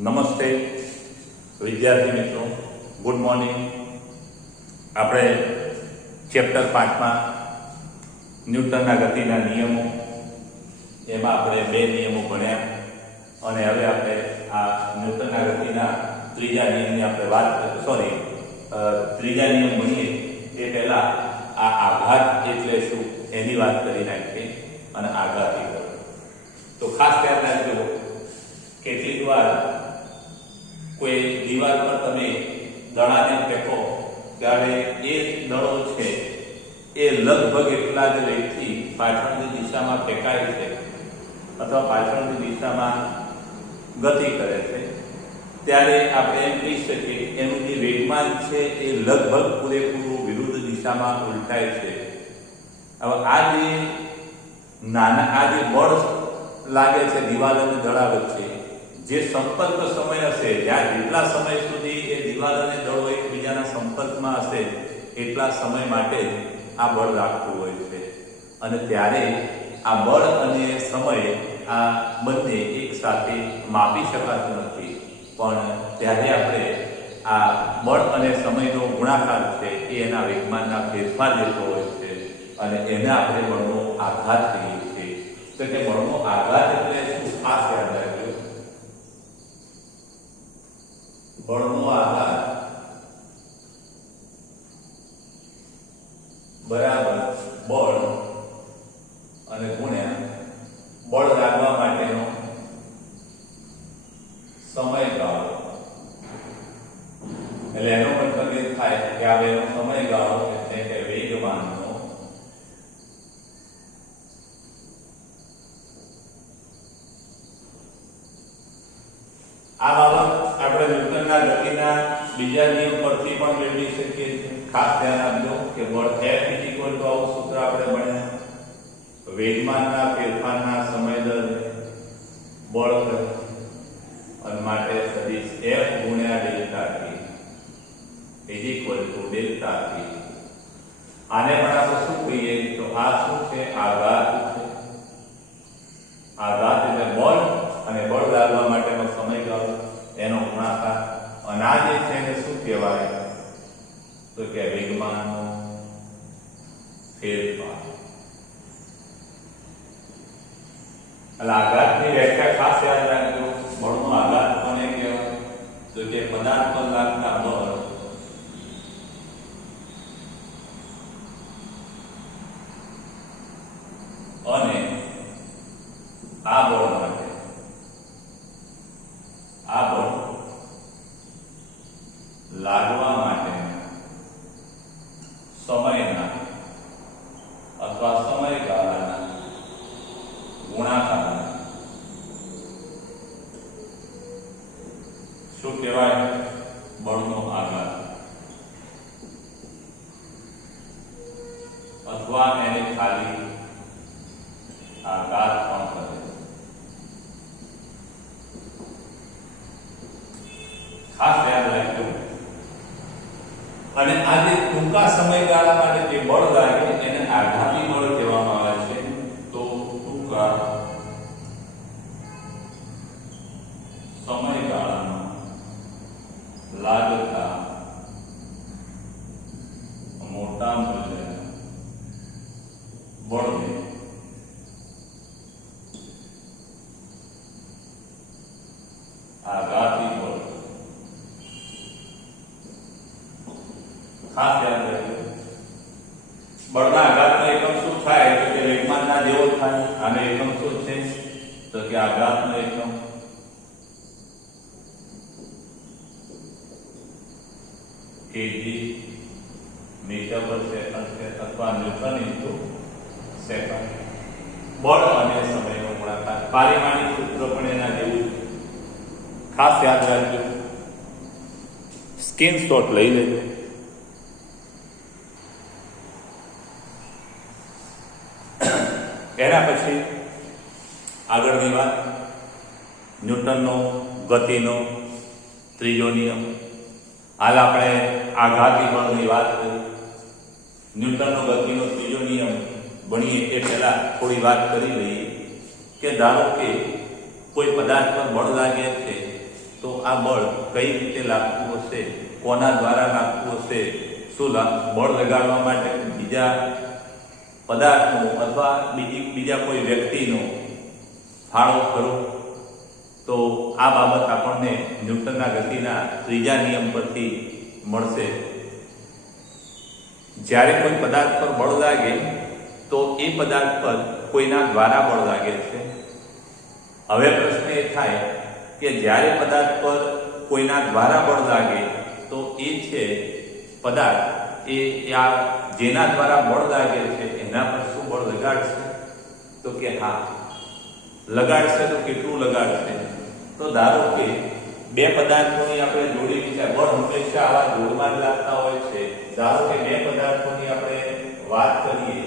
નમસ્તે વિદ્યાર્થી મિત્રો, ગુડ મોર્નિંગ. આપણે ચેપ્ટર 5માં ન્યૂટનના ગતિના નિયમો, એમાં આપણે 2 નિયમો ભણ્યા અને હવે આપણે આ ન્યૂટનના ગતિના ત્રીજા નિયમની આપણે ત્રીજા નિયમ ભણીએ એ પહેલા આ આઘાત એટલે શું એની વાત કરી નાખીએ. અને આઘાતી બળ તો ખાસ ધ્યાન રાખજો, કેટલીક વાર કોઈ દીવાલ પર તમે દડાને ફેંકો ત્યારે એ દડો છે એ લગભગ એટલા જ વેગથી પાછળની દિશામાં ફેંકાય છે અથવા પાછળની દિશામાં ગતિ કરે છે, ત્યારે આપણે એમ કહી શકીએ એનું જે વેગમાન છે એ લગભગ પૂરેપૂરું વિરુદ્ધ દિશામાં ઉલટાય છે. હવે આ જે બળ લાગે છે દિવાલ અને દડા વચ્ચે, જે સંપર્ક સમય હશે, જ્યાં જેટલા સમય સુધી એ દિવાલ અને દડો એકબીજાના સંપર્કમાં હશે એટલા સમય માટે આ બળ લાગતું હોય છે. અને ત્યારે આ બળ અને સમય આ બંને એક સાથે માપી શકાતું નથી, પણ ત્યારે આપણે આ બળ અને સમયનો ગુણાકાર છે એ એના વેગમાનના ફેરફાર જેટલો હોય છે અને એને આપણે બળનો આઘાત કહીએ છીએ. તો કે બળનો આઘાત એટલે શું, ખાસ યાદ રાખજો. બળનો આઘાત બરાબર બળ અને ગુણ્યા બળ લાગવા માટેનો સમયગાળો. એટલે એનો મતલબ એ થાય કે આ એનો સમયગાળો એટલે કે વેગમાનનો આ બાબત આપણે ન્યૂટનના ગતિના બીજા નિયમ પરથી પણ મેળવી શકીએ છીએ. ખાસ ધ્યાન આપજો કે બળ F = આવું સૂત્ર આપણે ભણ્યા, વેગમાનના ફેરફારના સમય દરને બળ કહે અને માટે સદિશ F ગુણ્યા ડેલ્ટા T = ડેલ્ટા T. આને પણ આપણે શું કહીએ તો આ શું છે, આઘાત છે. આઘાત એટલે બળ અને બળ લાગવા માટેનો સમયગાળો, એનો ગુણાકાર. અને આ જે છે એને શું કહેવાય તો કે વેગમાનનો ફેરફાર. એટલે આઘાતની વ્યાખ્યા ખાસ યાદ રાખજો. બળનો આઘાત કોને કહેવાય તો કે પદાર્થ પર લાગતા બળ અને આ બળ માટે આ બળ લાગવા માટે સમયના અથવા સમયગાળાના ગુણાકાર શું કહેવાય, બળનો આઘાત. અથવા એને ખાલી આઘાત પણ કહે. ખાસ યાદ રાખજો. અને આ જે ટૂંકા સમયગાળા માટે જે બળ લાગે એને આઘાતી બળ કહેવામાં આવે છે. તો ટૂંકા સમયગાળામાં લાગતા મોટા મૂલ્યના બળને આઘાતી બળ. ખાસ યાદ રાખજો. બળના આઘાતનો એકમ શું થાય તો કે વેગમાનના જેવો થાય. આનો એકમ શું છે તો કે આઘાતનો એકમ કેજી મીટર પર સેકન્ડ છે અથવા ન્યૂટન ઇન્ટુ સેકન્ડ. બળ અને સમયનો ગુણાકાર. પારિમાણિક સૂત્ર પણ એના જેવું છે. ખાસ યાદ રાખજો, સ્ક્રીનશોટ લઈ લેજો. એના પછી આગળની વાત, ન્યૂટનનો ગતિનો ત્રીજો નિયમ. હાલ આપણે આઘાતી બળની વાત કરી. ન્યૂટનનો ગતિનો ત્રીજો નિયમ ભણીએ એ પહેલા થોડી વાત કરી લઈએ કે ધારો કે કોઈ પદાર્થ પર બળ લાગે છે તો આ બળ કઈ રીતે લાગતું હશે, કોના દ્વારા લાગતું હશે, શું બળ લગાડવા માટે બીજા પદાર્થનો અથવા બીજા કોઈ વ્યક્તિનો ફાળો ખરો? તો આ બાબત આપણને ન્યૂટનના ગતિના ત્રીજા નિયમ પરથી મળશે. જ્યારે કોઈ પદાર્થ પર બળ લાગે તો એ પદાર્થ પર કોઈના દ્વારા બળ લાગે છે. હવે પ્રશ્ન એ થાય કે જ્યારે પદાર્થ પર કોઈના દ્વારા બળ લાગે તો એ છે પદાર્થ આ જેના દ્વારા બળ લાગે છે એના પર શું બળ લગાડશે? તો કે હા, લગાડશે. તો કેટલું લગાડશે? તો ધારો કે બે પદાર્થોની આપણે જોડી વિચાર, બળ હંમેશા આવા જોડમાં જ લાગતા હોય છે. ધારો કે બે પદાર્થોની આપણે વાત કરીએ,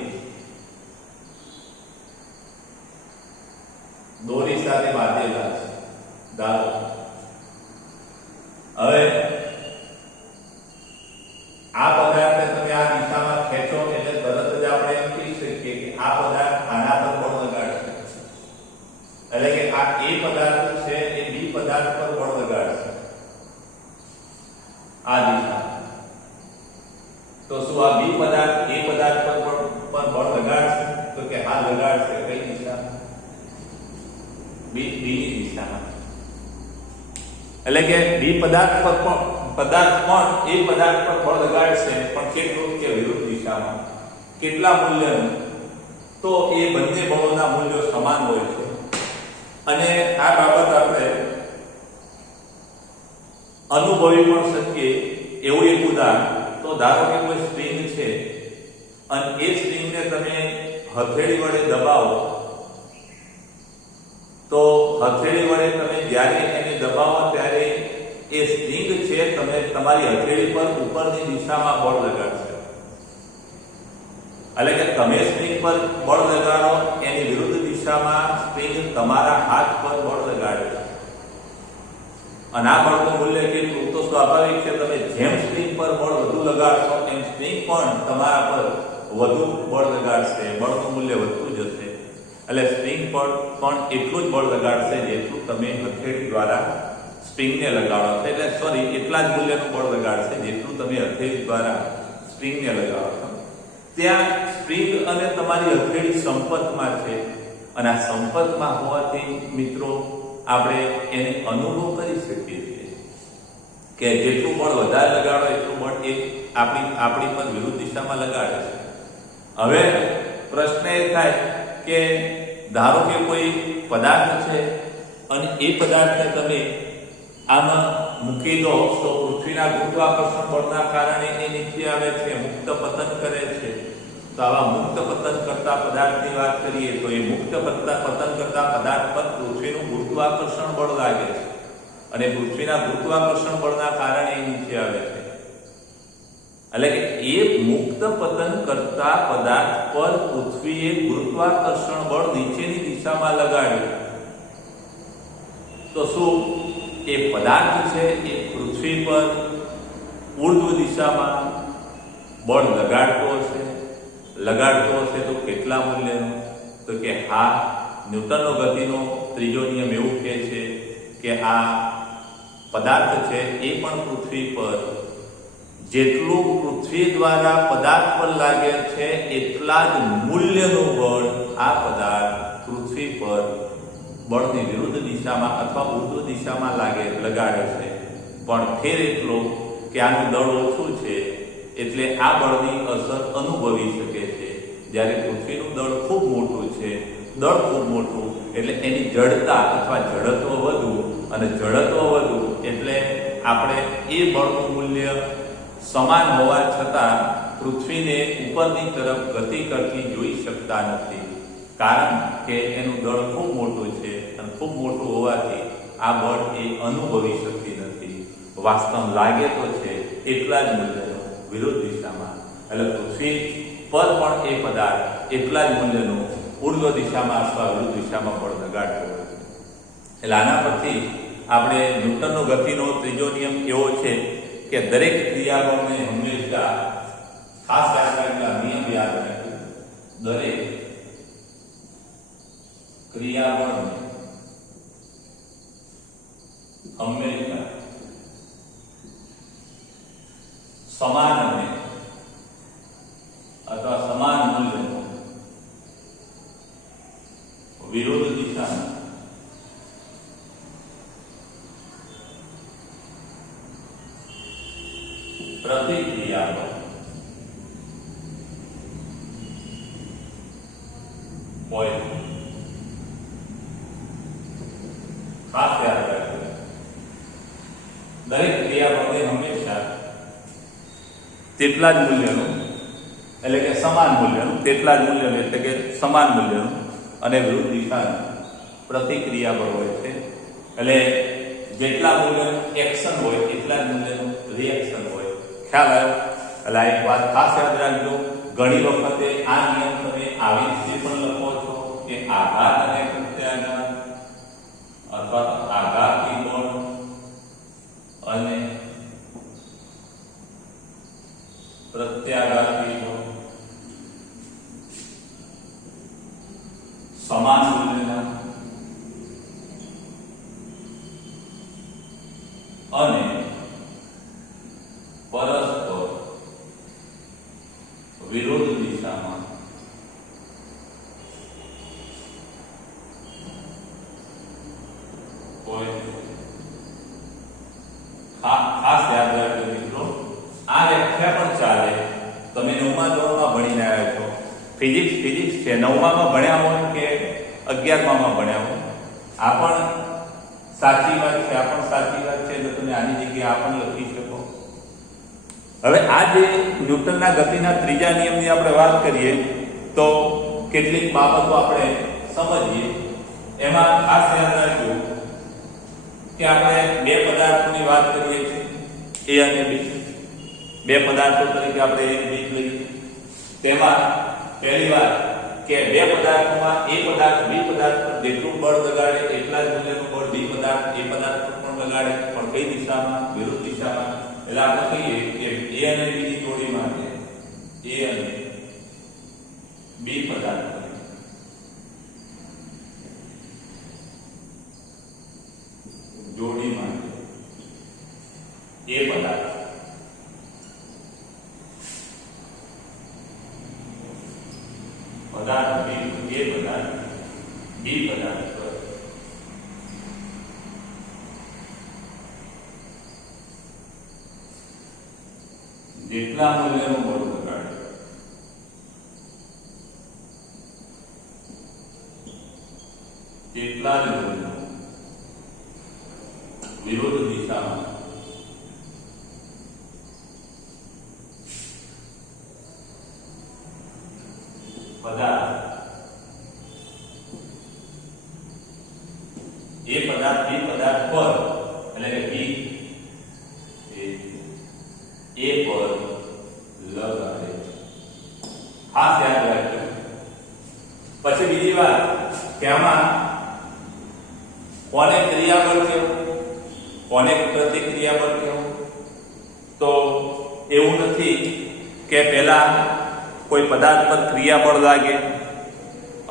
દોરી સાથે બાંધેલા છે. ધારો હવે આ પદાર્થને તમે આ દિશામાં ખેંચો એટલે તરત જ આપણે એમ કહી શકીએ કે આ પદાર્થ આના પર બળ લગાડશે. એટલે કે આ એ પદાર્થ છે એ બી પદાર્થ પર બળ લગાડશે આ દિશા. તો શું આ બી પદાર્થ એ પદાર્થ પર બળ લગાડશે? તો કે હા, લગાડશે. કઈ દિશા? બી ની દિશામાં. એટલે કે બી પદાર્થ પર પણ એ પદાર્થ પર બળ લગાડશે, પણ કેટલું? કે વિરુદ્ધ દિશામાં. કેટલા મૂલ્યનું? તો એ બંને બળોના મૂલ્યો સમાન હોય છે. અને આ બાબત આપણે અનુભવી પણ શકીએ એવું એક ઉદાહરણ. તો ધારો કે કોઈ સ્પ્રિંગ છે અને એ સ્પ્રિંગને તમે હથેળી વડે દબાવો, તો હથેળી વડે તમે જ્યારે એને દબાવો ત્યારે એ સ્પ્રિંગ છે તમે તમારી હથેળી પર ઉપરની દિશામાં બળ લગાડશે. એટલે કે તમે સ્પ્રિંગ પર બળ લગાડો એની વિરુદ્ધ દિશામાં સ્પ્રિંગ તમારા હાથ પર બળ લગાડે છે. અને આ બળનું મૂલ્ય કેટલું? તો સ્વાભાવિક છે તમે જેમ સ્પ્રિંગ પર બળ વધુ લગાડશો એમ સ્પ્રિંગ પણ તમારા પર વધુ બળ લગાડશે, બળનું મૂલ્ય વધતું જશે. એટલે સ્પ્રિંગ પર પણ એટલું જ બળ લગાડશે જેટલું તમે હથેળી દ્વારા સ્પ્રિંગને લગાડો છો. એટલે એટલા જ મૂલ્યનું બળ લગાડશે જેટલું તમે હથેળી દ્વારા સ્પ્રિંગને લગાડો છો. ત્યાં સ્પ્રિંગ અને તમારી હથેળી સંપર્કમાં છે અને આ સંપર્કમાં હોવાથી મિત્રો આપણે એને અનુભવ કરી શકીએ છીએ કે જેટલું બળ વધારે લગાડો એટલું બળ એ આપણી પર વિરુદ્ધ દિશામાં લગાડે છે. હવે પ્રશ્ન એ થાય કે ધારો કે કોઈ પદાર્થ છે અને એ પદાર્થને તમે આમાં મૂકી દો તો પૃથ્વીના ગુરુત્વાકર્ષણ બળના કારણે એ નીચે આવે છે, મુક્ત પતન કરે છે. તો આવા મુક્ત પતન કરતા પદાર્થની વાત કરીએ તો એ મુક્ત પતન કરતા પદાર્થ પર પૃથ્વીનું ગુરુત્વાકર્ષણ બળ લાગે છે અને પૃથ્વીના ગુરુત્વાકર્ષણ બળના કારણે એ નીચે આવે છે. એટલે કે એ મુક્ત પતન કરતા પદાર્થ પર પૃથ્વીએ ગુરુત્વાકર્ષણ બળ નીચેની દિશામાં લગાડ્યું. તો શું એ પદાર્થ છે એ પૃથ્વી પર ઉર્ધ્વ દિશામાં બળ લગાડતો હશે તો કેટલા મૂલ્યનો? તો કે હા, ન્યૂટનનો ગતિનો ત્રીજો નિયમ એવું કહે છે કે આ પદાર્થ છે એ પણ પૃથ્વી પર જેટલું પૃથ્વી દ્વારા પદાર્થ પર લાગે છે એટલા જ મૂલ્યનું બળ આ પદાર્થ પૃથ્વી પર બળની વિરુદ્ધ દિશામાં અથવા ઉર્ધ્વ દિશામાં લગાડે છે. પણ ફેર એટલો કે આનું દળ ઓછું છે એટલે આ બળની અસર અનુભવી શકે છે. જ્યારે પૃથ્વીનું દળ ખૂબ મોટું છે, એટલે એની જડતા અથવા જડત્વ વધુ અને જડત્વ વધુ એટલે આપણે એ બળનું મૂલ્ય સમાન હોવા છતાં પૃથ્વીને ઉપરની તરફ ગતિ કરતી જોઈ શકતા નથી, કારણ કે એનું દળ ખૂબ મોટું છે અને ખૂબ મોટું હોવાથી આ બળ એ અનુભવી શકતી નથી. વાસ્તવ લાગે તો છે એટલા જ મૂલ્યનો વિરુદ્ધ દિશામાં. એટલે પૃથ્વી પર પણ એ પદાર્થ એટલા જ મૂલ્યનું ઉર્ધ્વ દિશામાં અથવા વિરુદ્ધ દિશામાં બળ લગાડતો હોય છે. એટલે આના પરથી આપણે ન્યૂટનનો ગતિનો ત્રીજો નિયમ એવો છે કે દરેક ક્રિયાબળને હંમેશા ખાસ યાદ રાખવા નિયમ યાદ રાખવું. દરેક ક્રિયાબળને હંમેશા સમાન અને અથવા સમાન મૂલ્યનો વિરોધ દિશામાં પ્રતિક્રિયા હોય. ખાસ યાદ રાખજો, દરેક ક્રિયાપદે હંમેશા તેટલા જ મૂલ્યનું એટલે કે સમાન મૂલ્યનું, તેટલા જ મૂલ્યનું એટલે કે સમાન મૂલ્યનું અને વિરુદ્ધ દિશાનું પ્રતિક્રિયા બળ હોય છે. એટલે જેટલા મૂલ્યનું એક્શન હોય એટલા જ મૂલ્યનું રિએક્શન હોય. ખ્યાલ આવ્યો? એટલે આ એક વાત ખાસ યાદ રાખજો. ઘણી વખતે આ નિયમ તમે આવી રીતે પણ લખો છો કે આઘાત અને પ્રત્યાઘાત અથવા આઘાતી બળ અને પ્રત્યાઘાતી બળ સમાન મૂલ્યના અને પરસ્પર વિરોધ દિશામાં હોય. ખાસ યાદ રાખજો મિત્રો, આ વ્યાખ્યા પણ ચાલે. તમે 9મા ધોરણમાં ભણીને આવ્યા છો, ફિઝિક્સ છે, 9મામાં ભણ્યા હોય કે 11મામાં ભણ્યા હોય, આ પણ સાચી વાત છે. આ પણ સાચી વાત છે. તો તમે આની જગ્યાએ આ પણ લખી શકો. હવે આ જે ન્યૂટનના ગતિના ત્રીજા નિયમની આપણે વાત કરીએ તો કેટલીક બાબતો આપણે સમજીએ. એમાં ખાસ યાદ રાખજો કે આપણે બે પદાર્થોની વાત કરીએ છીએ, A અને B. બે પદાર્થો તરીકે આપણે A અને B લઈએ. તેમાં પહેલી વાત કે બે પદાર્થોમાં A પદાર્થ B પદાર્થ પર જેટલું બળ લગાડે એટલા જ મૂલ્યનું બળ B પદાર્થ A પદાર્થ પર પણ લગાડે, પણ કઈ દિશામાં? વિરુદ્ધ દિશામાં. એટલે આપણે કહીએ કે A અને B ની જોડી માટે A અને B પદાર્થ જોડી માટે A પદાર્થ પદાર્થ B પદાર્થ B પદાર્થ પર જેટલા મૂલ્યનું બળ લગાડે તેટલા જ મૂલ્યનું વિરોધ દિશામાં પદાર્થ A પદાર્થ B પદાર્થ પર એટલે કે B A પર લગાડે. ખાસ યાદ રાખજો. પછી બીજી વાત કે આમાં કોને ક્રિયાબળ કહેવું, કોને પ્રતિક્રિયાબળ કહેવું? તો એવું નથી કે પહેલા કોઈ પદાર્થ પર ક્રિયાબળ લાગે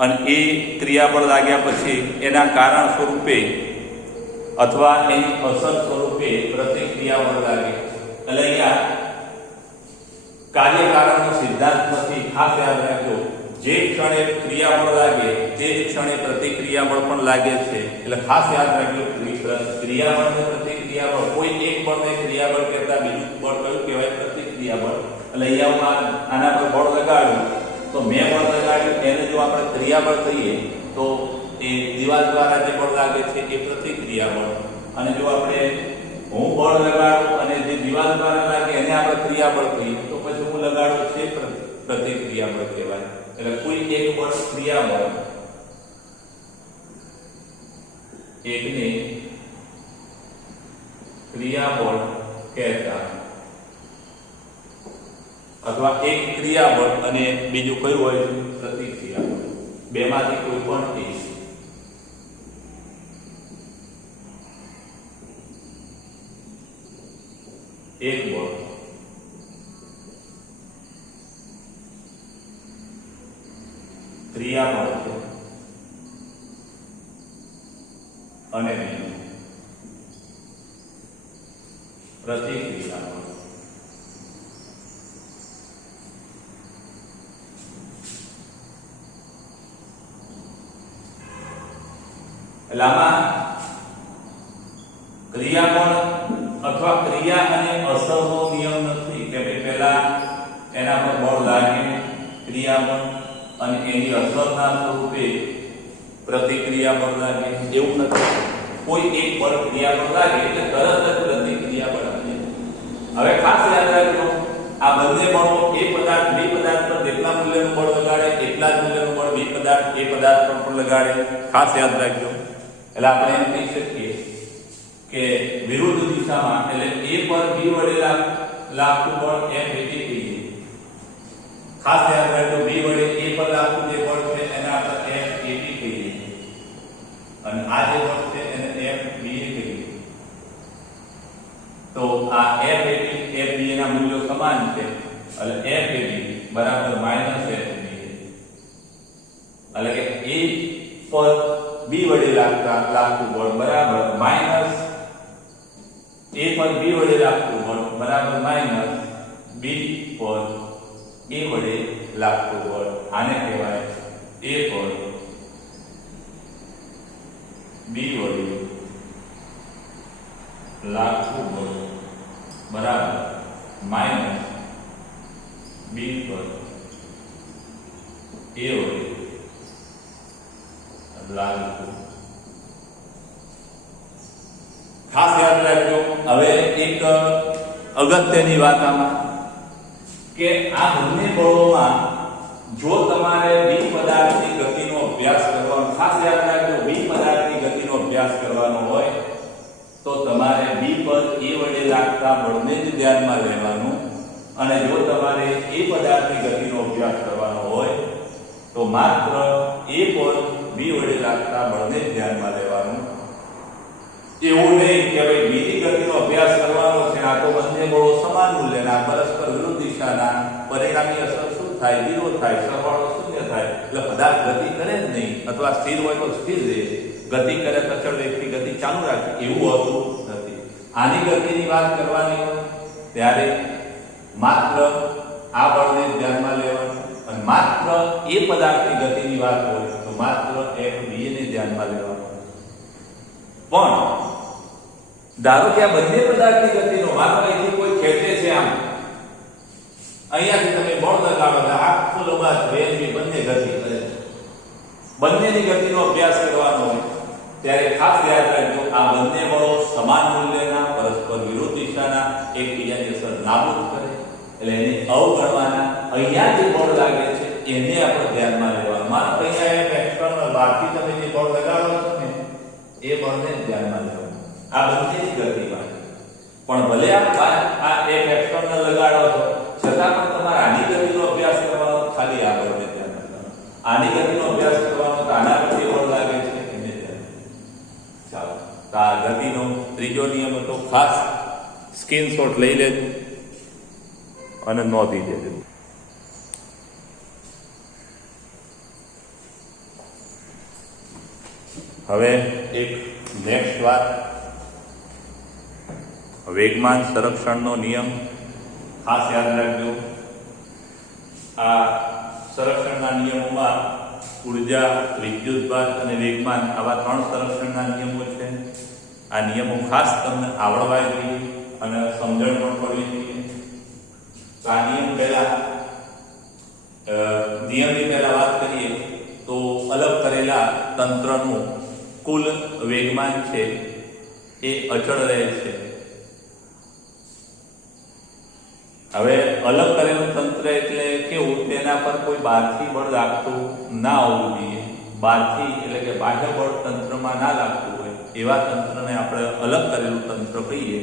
અને એ ક્રિયાબળ લાગ્યા પછી એના કારણ સ્વરૂપે અથવા એની અસર સ્વરૂપે પ્રતિક્રિયાબળ લાગે. એટલે અહીંયા કાર્યકારણનો સિદ્ધાંત નથી. ખાસ યાદ રાખજો, જે ક્ષણે ક્રિયાબળ લાગે તે જ ક્ષણે પ્રતિક્રિયાબળ પણ લાગે છે. એટલે ખાસ યાદ રાખજો, ક્રિયાબળ અને પ્રતિક્રિયાબળ, કોઈ એક બળને ક્રિયાબળ કહેતા બીજું બળ કયું કહેવાય? પ્રતિક્રિયાબળ. એટલે અહીંયા હું આના પર બળ લગાડું તો મેં બળ લગાડ્યું એને જો આપણે ક્રિયાબળ કહીએ તો એ દિવાલ દ્વારા જે બળ લાગે છે એ પ્રતિક્રિયાબળ. અને જો આપણે હું બળ લગાડું અને જે દિવાલ દ્વારા લાગે એને આપણે ક્રિયાબળ કહીએ તો પછી હું લગાડું છે પ્રતિક્રિયાબળ કહેવાય. એટલે કોઈ એક બળ ક્રિયાબળ, એકને ક્રિયાબળ કહેતા, અથવા એક ક્રિયાબળ અને બીજું કયું હોય? પ્રતિક્રિયાબળ. બેમાંથી કોઈ પણ એક બળ ક્રિયાબળ છે અને બીજું પ્રતિક્રિયા બળ. એટલે આમાં ક્રિયાબળ અથવા ક્રિયા અને અસરનો નિયમ નથી કે ભાઈ પહેલા એના પર બળ લાગે ક્રિયાબળ અને એની અસરના સ્વરૂપે પ્રતિક્રિયા બળ લાગે, એવું નથી. કોઈ એક બળ ક્રિયાબળ લાગે એટલે તરત જ પ્રતિક્રિયા બળ આવે. હવે ખાસ યાદ રાખજો, આ બંને બળો એ પદાર્થ બી પદાર્થ પર જેટલા મૂલ્યનું બળ લગાડે એટલા જ મૂલ્યનું બળ બી પદાર્થ એ પદાર્થ પર પણ લગાડે. ખાસ યાદ રાખજો. એટલે આપણે એમ કહી શકીએ કે વિરુદ્ધ દિશામાં એટલે a પર b વડે લાગતું બળ F એટલે કહીએ. ખાસ યાદ રાખજો, b વડે a પર લાગતું જે બળ છે એને આપણે F AB કહીએ અને આ જે બળ છે એને F BA કહીએ. તો આ F AB F BA ના મૂલ્યો સમાન છે એટલે F AB બરાબર -F BA. એટલે કે a પર b વડે લાગતું બળ બરાબર માઈનસ a પર b વડે લાગતું બળ બરાબર માઈનસ b પર a વડે લાગતું બળ. આને કહેવાય a પર b વડે લાગતું બળ બરાબર માઈનસ b પર a વડે લાગતું. ખાસ યાદ રાખજો. હવે એક અગત્યની વાત આમાં કે આ બંને બળોમાં જો તમારે બી પદાર્થની ગતિનો અભ્યાસ કરવાનો, ખાસ યાદ રાખજો, બી પદાર્થની ગતિનો અભ્યાસ કરવાનો હોય તો તમારે બી પર એ વડે લાગતા બળને જ ધ્યાનમાં લેવાનું અને જો તમારે એ પદાર્થની ગતિનો અભ્યાસ કરવાનો હોય તો માત્ર એ પર બી વડે લાગતા બળને જ ધ્યાનમાં લેવાનું. એવું નહીં કે ભાઈ બીજી ગતિનો અભ્યાસ કરવાનો છે, આ તો બંને બળો સમાન મૂલ્યના પરસ્પર વિરુદ્ધ દિશાના, પરિણામી અસર શું થાય? 0 થાય, સરવાળો 0 થાય. એટલે પદાર્થ ગતિ કરે જ નહીં, અથવા સ્થિર હોય તો સ્થિર રહે, ગતિ કરે તો અચળ વેગથી ગતિ ચાલુ રાખે, એવું હોતું નથી. આની ગતિની વાત કરવાની હોય ત્યારે માત્ર આ બળને ધ્યાનમાં લેવાનું અને માત્ર એ પદાર્થની ગતિની વાત હોય તો માત્ર F BA ને ધ્યાનમાં લેવાનું. પણ ધારો કે આ બંને પદાર્થની ગતિનો માત્ર અહીંથી કોઈ ખેંચે છે, આમ અહીંયાથી તમે બળ લગાડો એટલે આખો લંબાત વેગની બંને ગતિ કરે છે. બંનેની ગતિનો અભ્યાસ કરવાનો હોય ત્યારે ખાસ યાદ રાખજો, આ બંને બળો સમાન મૂલ્યના, પરસ્પર વિરુદ્ધ દિશાના, એકબીજાની અસર નાબૂદ કરે એટલે એને અવગણવાના. અહીંયા જે બળ લાગે છે એને આપણે ધ્યાનમાં લેવાનું. માનો અહીંયા એક એક્સટર્નલ બહારથી તમે જે બળ લગાડો છો ને એ બળને ધ્યાનમાં લેવાનું. આ બંનેની ગતિમાં પણ ભલે આ એક એક્સટર્નલ લગાડો છો છતાં પણ તમારે આની ગતિનો અભ્યાસ કરવાનો, ખાલી આ બળને ધ્યાનમાં લેવાનું. આની ગતિનો અભ્યાસ કરવાનો તો આના પર જે બળ લાગે છે એને ધ્યાનમાં. ચાલો, તો આ ગતિનો ત્રીજો નિયમ હતો. ખાસ સ્ક્રીનશોટ લઈ લેજો અને નોંધી દેજો. હવે એક નેક્સ્ટ વાત, વેગમાન સંરક્ષણનો નિયમ. ખાસ યાદ રાખજો, આ સંરક્ષણના નિયમોમાં ઉર્જા, વિદ્યુતભાર અને વેગમાન આવા 3 સંરક્ષણના નિયમો છે. આ નિયમો ખાસ તમને આવડવા જોઈએ અને સમજણ પણ પડવી જોઈએ. આ નિયમની પહેલા વાત કરીએ તો અલગ કરેલા તંત્રનું કુલ વેગમાન છે એ અચળ રહે છે. હવે અલગ કરેલું તંત્ર એટલે કેવું, તેના પર કોઈ બહારથી બળ લાગતું ના હોવું જોઈએ. બહારથી એટલે કે બાહ્ય બળ તંત્રમાં ના લાગતું હોય એવા તંત્રને આપણે અલગ કરેલું તંત્ર કહીએ.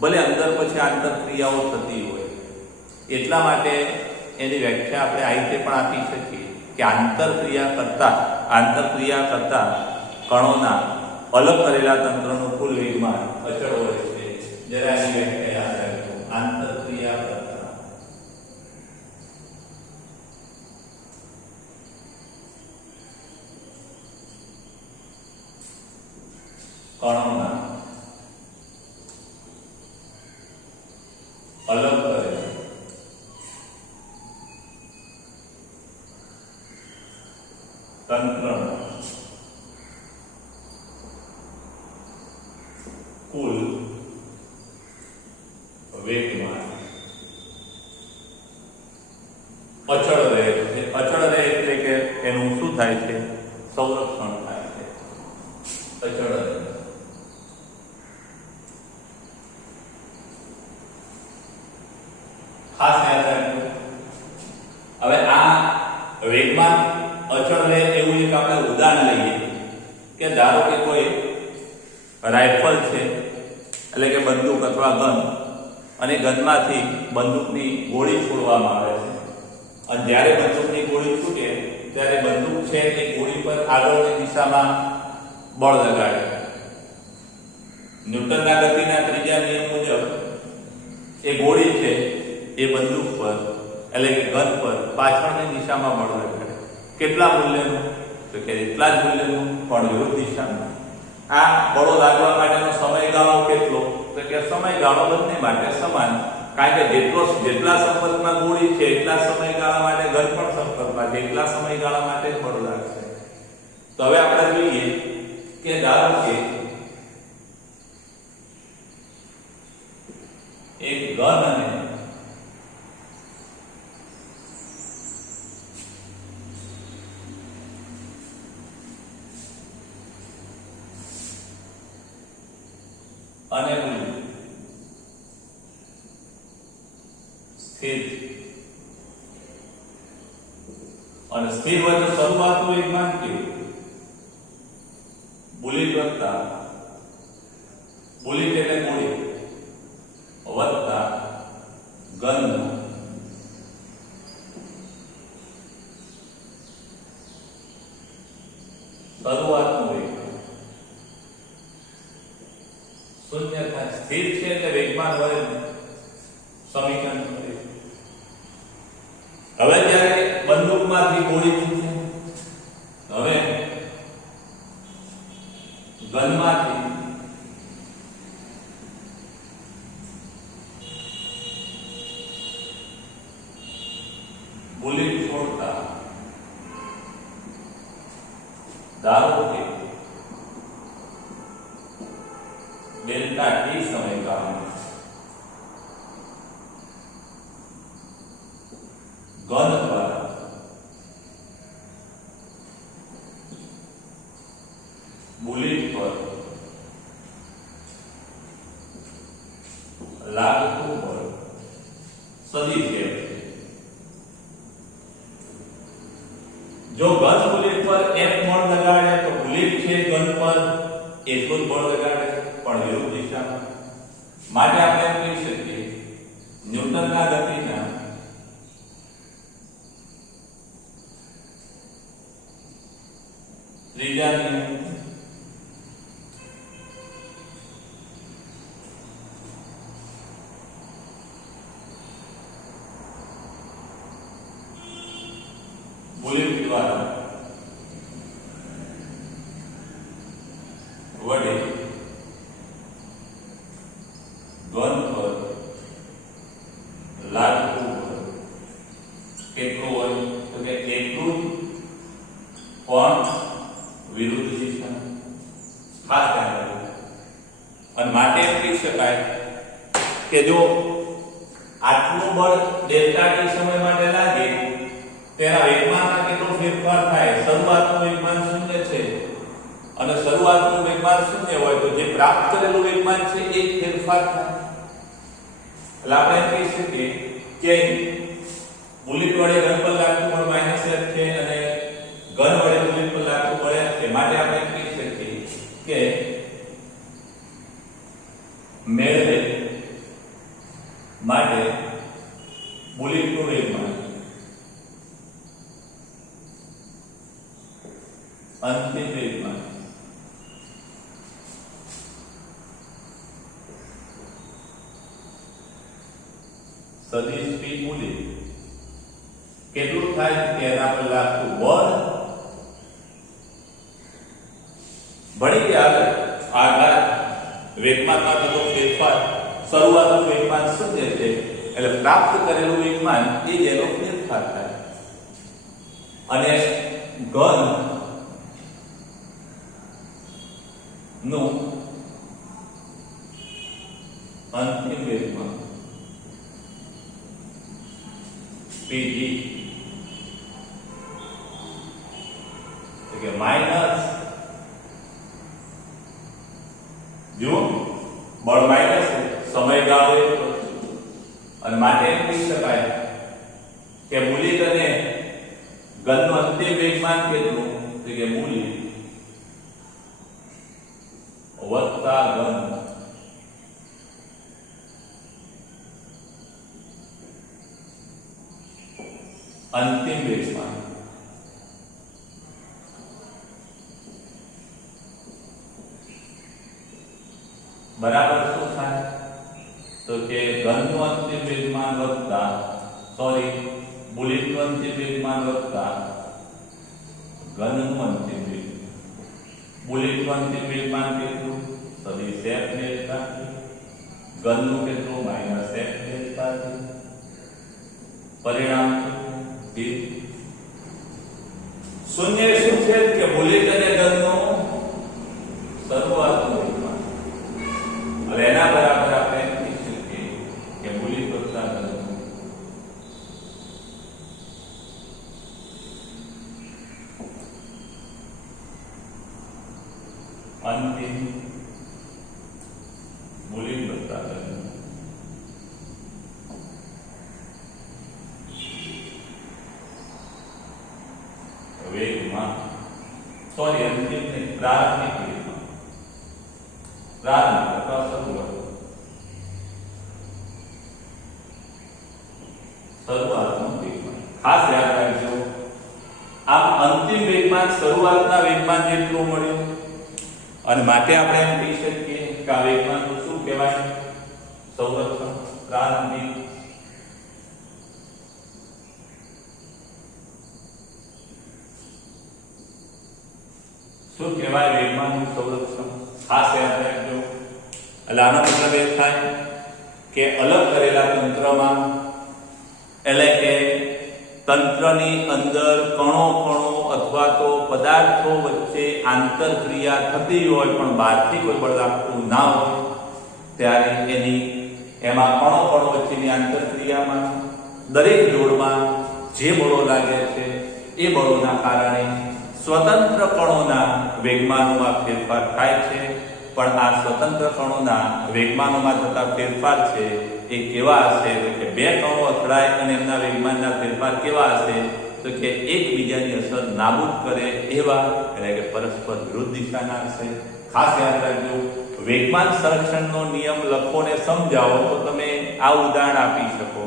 ભલે અંદર પછી આંતરક્રિયાઓ થતી હોય, એટલા માટે એની વ્યાખ્યા આપણે આ રીતે પણ આપી શકીએ કે આંતરક્રિયા કરતા કણોના અલગ કરેલા તંત્રનું કુલ વેગમાન અચળ હોય છે. જરા એની વ્યાખ્યા યાદ રાખજો. આંતરક્રિયા કરતા કણોના કુલ વેગમાન અચળ રહે છે. અચળ રહે એટલે કે એનું શું થાય છે? સંરક્ષણ થાય છે. અચળ રહે. ખાસ યાદ રાખજો. હવે આ વેગમાન અચળ રહે એવું એક આપણે ઉદાહરણ લઈએ કે ધારો કે કોઈ રાઇફલ છે એટલે કે બંદૂક અથવા ગન, અને ગનમાંથી બંદૂકની ગોળી છોડવામાં આવે છે, અને જ્યારે બંદૂકની ગોળી છૂટે ત્યારે બંદૂક છે એ ગોળી પર આગળની દિશામાં બળ લગાડે. ન્યૂટનના ગતિના ત્રીજા નિયમ મુજબ એ ગોળી છે એ બંદૂક પર એટલે કે ગન પર પાછળની દિશામાં બળ લગાડે. કેટલા મૂલ્યનું? તો કે એટલા જ મૂલ્યનું, પણ વિરુદ્ધ દિશામાં. આ બળો લાગવા માટેનો સમયગાળો કેટલો? તો કે સમયગાળો બંને માટે સમાન, કારણ કે જેટલા સંપર્કમાં ગોળી છે એટલા સમયગાળા માટે ગન પણ સંપર્કમાં છે, એટલા સમયગાળા માટે જ બળ લાગશે. તો હવે આપણે જોઈએ કે ધારો કે એક ગન અને સ્થિર હોય તો શરૂઆતનું વેગમાન કેવું? બુલેટ વત્તા બુલેટ એટલે ગોળી વત્તા ગનનું શરૂઆતનું વેગમાન શૂન્ય થાય. સ્થિર છે એટલે વેગમાન હોય સમીકરણ. હવે જ્યારે બંદૂકમાંથી ગોળી છૂટે, હવે ગનમાંથી બુલેટ છોડતા ધારો કે ડેલ્ટા ટી સમયગાળામાં ગન દ્વારા બુલેટ પર લાગતું બળ સદી છે. જો ગન બુલેટ પર એક બળ લગાડે તો બુલેટ છે ગન પર એટલું જ બળ લગાડે, પણ વિરુદ્ધ દિશામાં. માટે આપણે એમ કહી શકીએ ન્યૂટનના ગતિના ત્રીજા નિયમ બુલેટ દ્વારા વડે ગન પર લાગતું બળ કેટલું હોય? તો કે એટલું જ, પણ વિરુદ્ધ દિશા. ખાસ ધ્યાન રાખો. અને માટે એમ કહી શકાય કે જો આટલું બળ ડેલ્ટા ટી સમય માટે લાગે તેના વેગમાનમાં કેટલો ફેરફાર થાય? શરૂઆતનું વેગમાન શૂન્ય છે, અને શરૂઆતનું વેગમાન શૂન્ય હોય તો જે પ્રાપ્ત કરેલું વેગમાન છે એ ફેરફાર થાય. એટલે આપણે એમ કહી શકીએ કે બુલેટ વડે ગન પર લાગતું બળ -f છે અને ગન વડે બુલેટ પર લાગતું બળ f છે. માટે આપણે એમ કહી શકીએ કે મેળવે માટે બુલેટનું વેગમાન અંતિમ વેગમાન સદિશ પી બુલેટ કેટલું થાય કે એના પર લાગતું બળ ભણી ગયા. આગળ વેગમાનમાં થતો ફેરફાર, શરૂઆતનું વેગમાન શૂન્ય છે એટલે પ્રાપ્ત કરેલું વેગમાન એ જ એનો ફેરફાર થાય. અને ગન નું અંતિમ વેગમાન pg એટલે કે માઈનસ જો બળ માઈનસ સમયગાળો એટલો અને માટે એમ કહી શકાય કે મૂલી અને ગનનું અંતિમ વેગમાન કેટલું એટલે કે મૂલી વત્તા ગન અંતિમ વેગમાન બરાબર શું થાય તો કે ગનનું અંતિમ વેગમાન વત્તા બુલેટનું અંતિમ વેગમાન વત્તા ગનનું અંતિમ વેગમાન બુલેટનું અંતિમ વેગમાન કેટલું સદિશ f ડેલ્ટા ગનનું કેટલું માઈનસ f ડેલ્ટા પરિણામ શૂન્ય શું છે કે બુલેટ અને ગનનો શરૂઆતનો વેગમાન હવે એના બરાબર આપણે એમ કહી શકીએ કે બુલેટ વત્તા ગનનું અંતિમ બુલેટ વત્તા ગનનું વેગમાન અંતિમ નહીં પ્રારંભિક વેગમાન પ્રારંભિક અથવા શરૂઆતનું વેગમાન ખાસ યાદ રાખજો આમ અંતિમ વેગમાન શરૂઆતના વેગમાન જેટલું મળ્યું અને માટે આપણે એમ કહી શકીએ કે આ વેગમાનનું શું કહેવાય સંરક્ષણ પ્રારંભિક શું કહેવાય વેગમાનનું સંરક્ષણ ખાસ યાદ રાખજો એટલે આનો મતલબ એ થાય કે અલગ કરેલા તંત્રમાં એટલે કે તંત્રની અંદર કણો અથવા તો પદાર્થો વચ્ચે આંતરક્રિયા થતી હોય પણ બહારથી કોઈ બળ લાગતું ના હોય ત્યારે એમાં કણો વચ્ચેની આંતરક્રિયામાં દરેક જોડમાં જે બળો લાગે છે એ બળોના કારણે સ્વતંત્ર કણોના વેગમાનોમાં ફેરફાર થાય છે પણ આ સ્વતંત્ર કણોના વેગમાનોમાં થતા ફેરફાર છે એ કેવા હશે કે બે કણો અથડાય અને એમના વેગમાનના ફેરફાર કેવા હશે તો કે એકબીજાની અસર નાબૂદ કરે એવા એટલે કે પરસ્પર વિરુદ્ધ દિશાના હશે ખાસ યાદ રાખજો વેગમાન સંરક્ષણનો નિયમ લખોને સમજાવો તો તમે આ ઉદાહરણ આપી શકો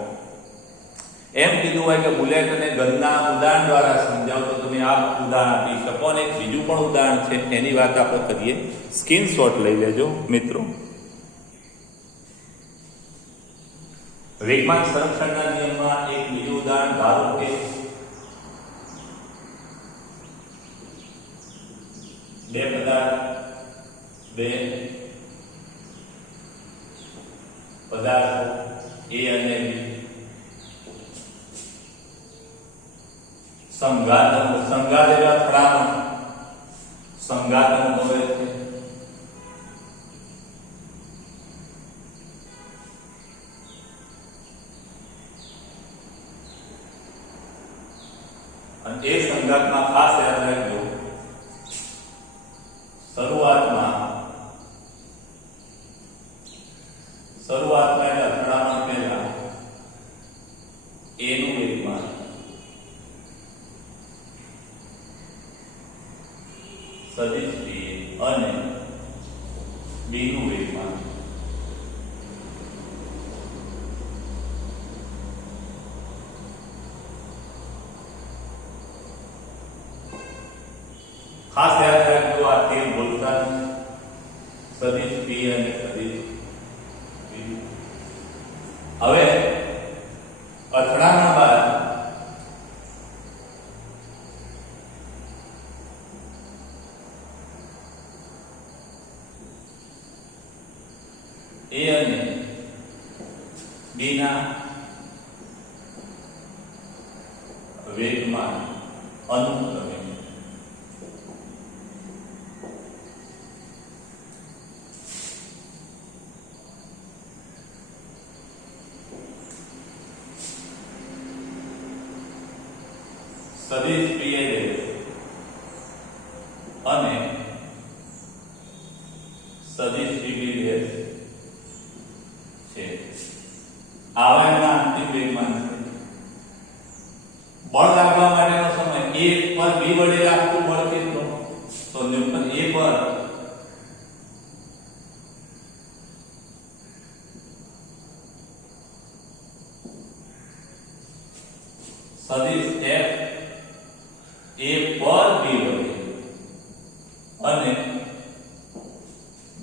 એમ કીધું હોય કે બુલેટ અને ગનના ઉદાહરણ દ્વારા સમજાવો તો તમે આ ઉદાહરણ આપી શકો અને બીજું પણ ઉદાહરણ છે એની વાત આપણે કરીએ સ્ક્રીનશોટ લઈ લેજો મિત્રો વેગમાન સંરક્ષણના નિયમમાં એક બીજું ઉદાહરણ ધારો કે બે પદાર્થ A અને B સંઘાત એટલે અથડામણ સંઘાત અનુભવે છે અને એ સંઘાતમાં ખાસ યાદ રાખજો શરૂઆતમાં એટલે અથડામણ પહેલા A નું વેગમાન સદિશ B અને B નું વેગમાન ખાસ યાદ રાખજો આ તે બોલતા સદિશ B અને સદિશ B હવે અથડામણ બાદ A અને B ના વેગમાન અનુક્રમે સદિશ PA ડેશ અને સદિશ PB ડેશ છે. આવા એના અંતિમ વેગમાન છે. બળ લાગવા માટેનો સમય a પર b વડે લાગતું બળ કેટલો? તો ન્યૂટન a પર સદિશ f a પર b વડે અને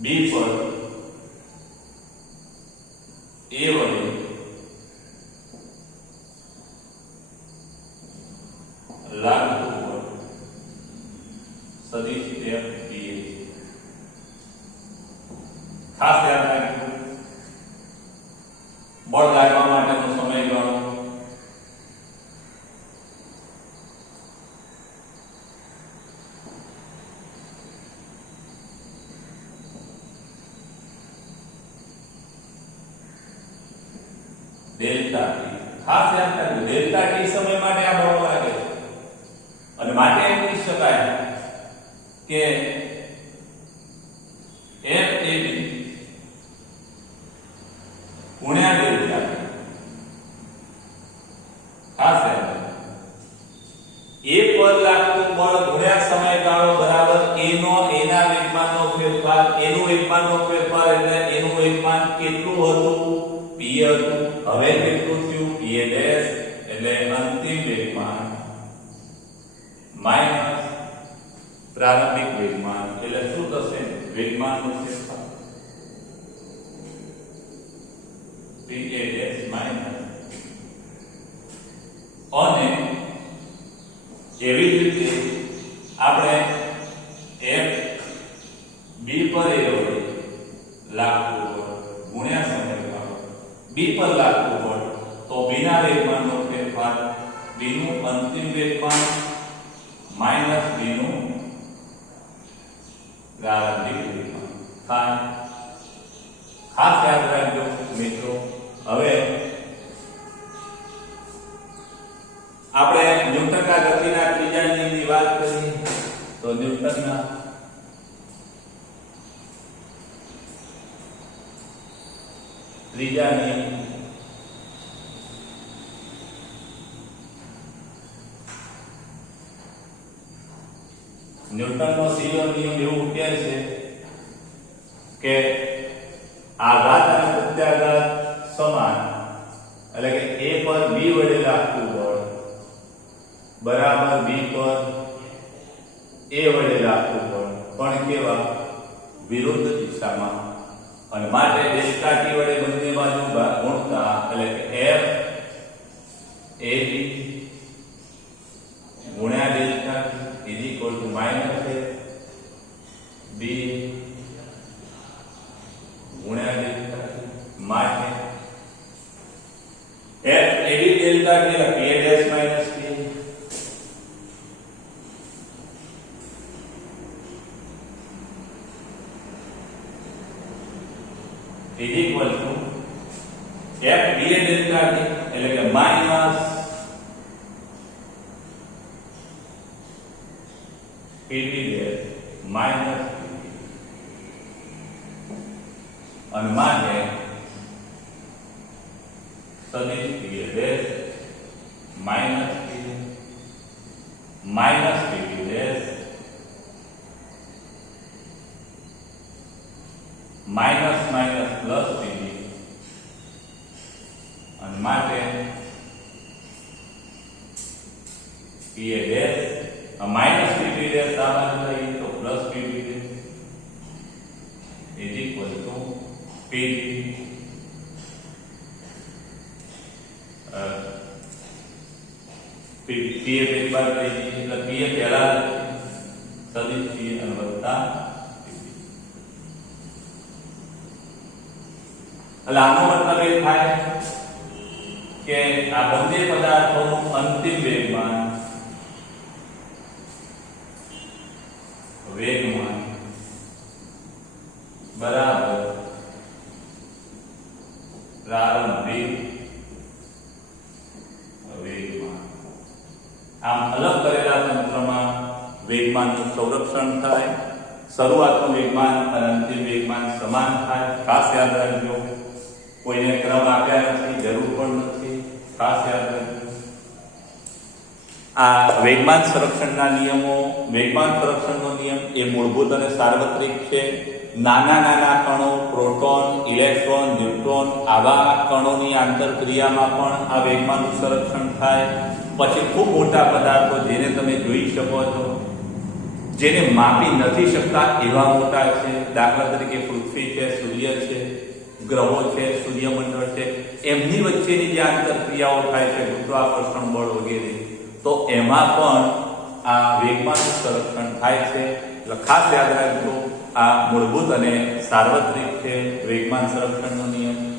b પર a વડે લાગતું બળ સદિશ f b a. ખાસ ધ્યાન રાખજો, બળ લાગવા માટેનો સમયગાળો ડેલ્ટા t. ખાસ ધ્યાન રાખજો, ડેલ્ટા t સમય માટે આ બળ લાગે છે અને માટે એમ કહી શકાય કે f a b ગુણ્યા ડેલ્ટા t. ખાસ ધ્યાન રાખજો, a પર લાગતું બળ ગુણ્યા સમયગાળો બરાબર a નો a ના વેગમાનનો ફેરફાર. a નું વેગમાનનો ફેરફાર એટલે a નું વેગમાન કેટલું હતું? p હતું. હવે કેટલું થયું? p a ડેશ એટલે અંતિમ વેગમાન માઈનસ પ્રારંભિક વેગમાન એટલે શું થશે? વેગમાનનો ફેરફાર p a ડેશ માઈનસ. અને એવી જ રીતે આપણે f b પર a વડે લાગતું બળ ગુણ્યા સમયગાળો b પર લાગતું બળ તો b ના વેગમાનનો ફેરફાર b નું અંતિમ વેગમાન માઈનસ b નું પ્રારંભિક વેગમાન થાય. ખાસ યાદ રાખજો મિત્રો. હવે આપણે ન્યૂટનના ગતિના ત્રીજા નિયમની વાત કરીએ તો ન્યૂટનના ત્રીજા નિયમ ન્યૂટનનો ત્રીજો નિયમ એવું કહે છે કે આઘાત અને પ્રત્યાઘાત સમાન એટલે કે a પર b વડે લાગતું બળ બરાબર b પર a વડે લાગતું બળ પણ કેવા? વિરુદ્ધ દિશામાં. અને માટે ડેલ્ટા t વડે બંને બાજુ ગુણતા એટલે કે f a b ગુણ્યા delta t is equal to minus a b ગુણ્યા ડેલ્ટા t. માટે f a b delta t એટલે p a dash minus p is equal to f b a delta t એટલે કે minus pb dash minus pb. અને માટે સદિશ p a dash minus pb minus pb dash minus minus plus pb અને માટે p a dash minus pb dash સામાન્ય લઈએ તો plus pb dash is equal to pb p a એક બાર લઈ એટલે p a પહેલા સદિશ p અને વત્તા એટલે આનો મતલબ એ થાય કે આ બંને પદાર્થોનું અંતિમ વેગમાન બરાબર પ્રારંભિક વેગમાન. આમ અલગ સંરક્ષણ થાય, શરૂઆતનું વેગમાન અને અંતિમ વેગમાન સમાન થાય. ખાસ યાદ રાખજો, કોઈને ક્રમ આપ્યા નથી, જરૂર પણ નથી, ખાસ યાદ રાખજો. આ વેગમાન સંરક્ષણના નિયમો, વેગમાન સંરક્ષણનો નિયમ એ મૂળભૂત અને સાર્વત્રિક છે. નાના નાના કણો, પ્રોટોન, ઇલેક્ટ્રોન, ન્યુટ્રોન, આવા કણોની આંતરક્રિયામાં પણ આ વેગમાનનું સંરક્ષણ થાય. પછી ખૂબ મોટા પદાર્થો જેને તમે જોઈ શકો છો, જેને માપી નથી શકતા એવા મોટા છે, દાખલા તરીકે પૃથ્વી છે, સૂર્ય છે, ગ્રહો છે, સૂર્યમંડળ છે, એમની વચ્ચેની જે આંતરક્રિયાઓ થાય છે, ગુરુત્વાકર્ષણ બળ વગેરે, તો એમાં પણ આ વેગમાનનું સંરક્ષણ થાય છે. એટલે ખાસ યાદ રાખજો, આ મૂળભૂત અને સાર્વત્રિક છે વેગમાન સંરક્ષણનો નિયમ.